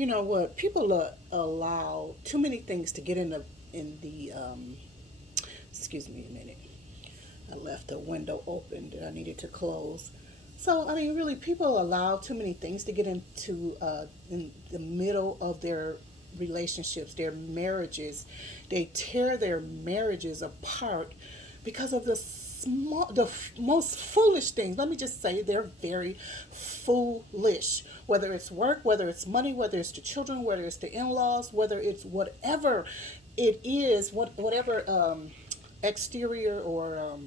You know what? People allow too many things to get in the. Excuse me a minute. I left the window open that I needed to close. So I mean, really, people allow too many things to get into in the middle of their relationships, their marriages. They tear their marriages apart because of most foolish things. Let me just say they're very foolish. Whether it's work, whether it's money, whether it's the children, whether it's the in-laws, whether it's whatever it is, whatever exterior or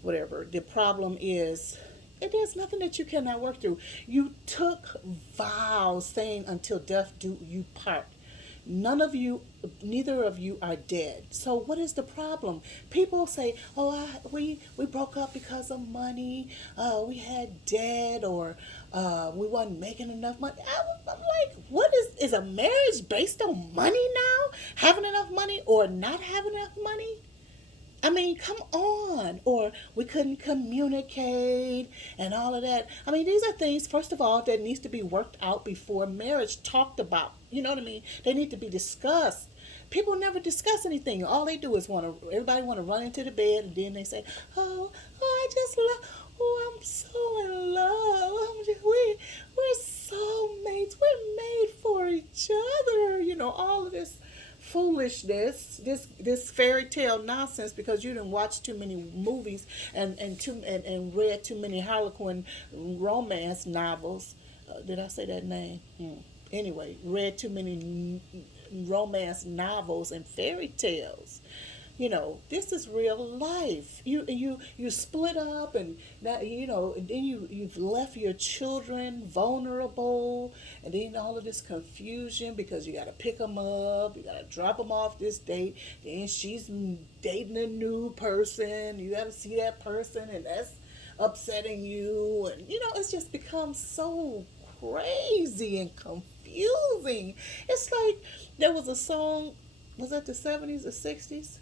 whatever the problem is, it is nothing that you cannot work through. You took vows saying until death do you part. None of you, neither of you are dead. So what is the problem? People say, "Oh, we broke up because of money. We had debt, or we wasn't making enough money." I'm like, what is a marriage based on money now? Having enough money or not having enough money? I mean, come on. Or we couldn't communicate and all of that. I mean, these are things, first of all, that needs to be worked out before marriage, talked about. You know what I mean? They need to be discussed. People never discuss anything. All they do is everybody want to run into the bed, and then they say, I just love, oh, I'm so in love. We're soulmates. We're made for each other. You know, all of this foolishness, this fairy tale nonsense, because you didn't watch too many movies and read too many Harlequin romance novels. Did I say that name? Anyway, read too many romance novels and fairy tales. You know, this is real life. You split up, and now, and then you've left your children vulnerable, and then all of this confusion because you got to pick them up, you got to drop them off this date, then she's dating a new person, you got to see that person, and that's upsetting you, and it's just become so crazy and confusing. It's like there was a song, was that the 70s or 60s?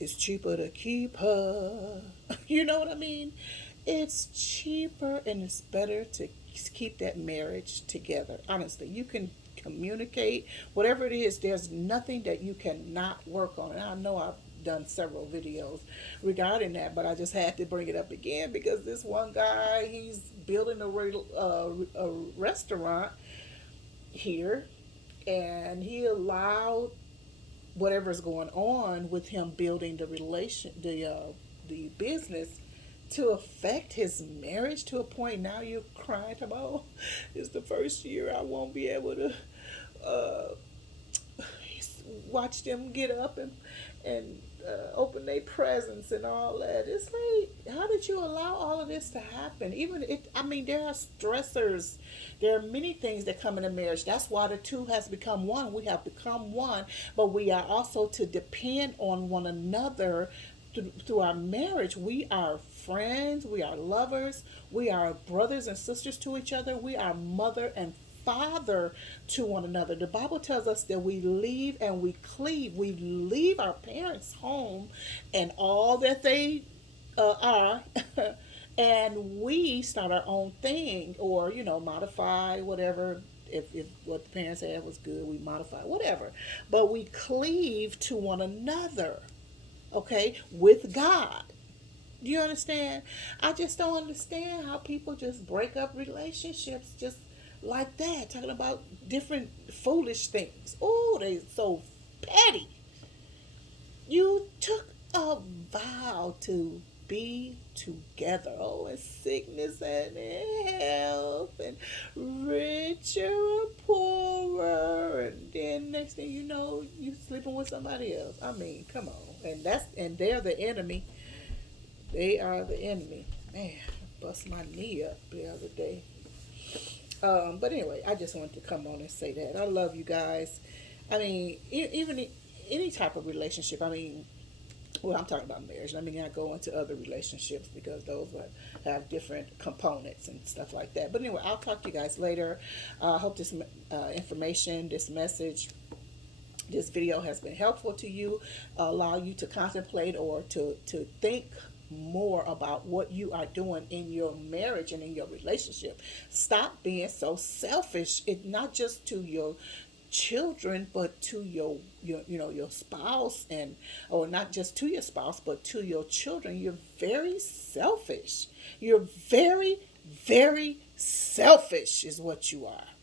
It's cheaper to keep her. You know what I mean? It's cheaper and it's better to keep that marriage together. Honestly, you can communicate, whatever it is, there's nothing that you cannot work on. And I know I've done several videos regarding that, but I just had to bring it up again because this one guy, he's building a restaurant here, and he allowed whatever's going on with him building the business to affect his marriage to a point now you're crying about, oh, it's the first year I won't be able to uh, watch them get up and open their presents and all that. It's like, how did you allow all of this to happen? Even it, I mean, there are stressors. There are many things that come in a marriage. That's why the two has become one. We have become one, but we are also to depend on one another through our marriage. We are friends, we are lovers, we are brothers and sisters to each other, we are mother and father to one another. The Bible tells us that we leave and we cleave. We leave our parents' home and all that they are, and we start our own thing, or modify whatever. If what the parents had was good, we modify whatever. But we cleave to one another, okay, with God. Do you understand? I just don't understand how people just break up relationships just like that, talking about different foolish things. Oh, they so petty. You took a vow to be together. Oh, in sickness and in health, and richer or poorer, and then next thing you know, you sleeping with somebody else. I mean, come on. And they're the enemy. They are the enemy. Man, I bust my knee up the other day. But anyway, I just wanted to come on and say that I love you guys. I mean, even any type of relationship. I mean, well, I'm talking about marriage. Let me not go into other relationships because those have different components and stuff like that. But anyway, I'll talk to you guys later. I hope this information, this message, this video has been helpful to you, allow you to contemplate or to think more about what you are doing in your marriage and in your relationship. Stop being so selfish. It not just to your children, but to your your spouse, and or not just to your spouse but to your children. You're very selfish. You're very, very selfish is what you are.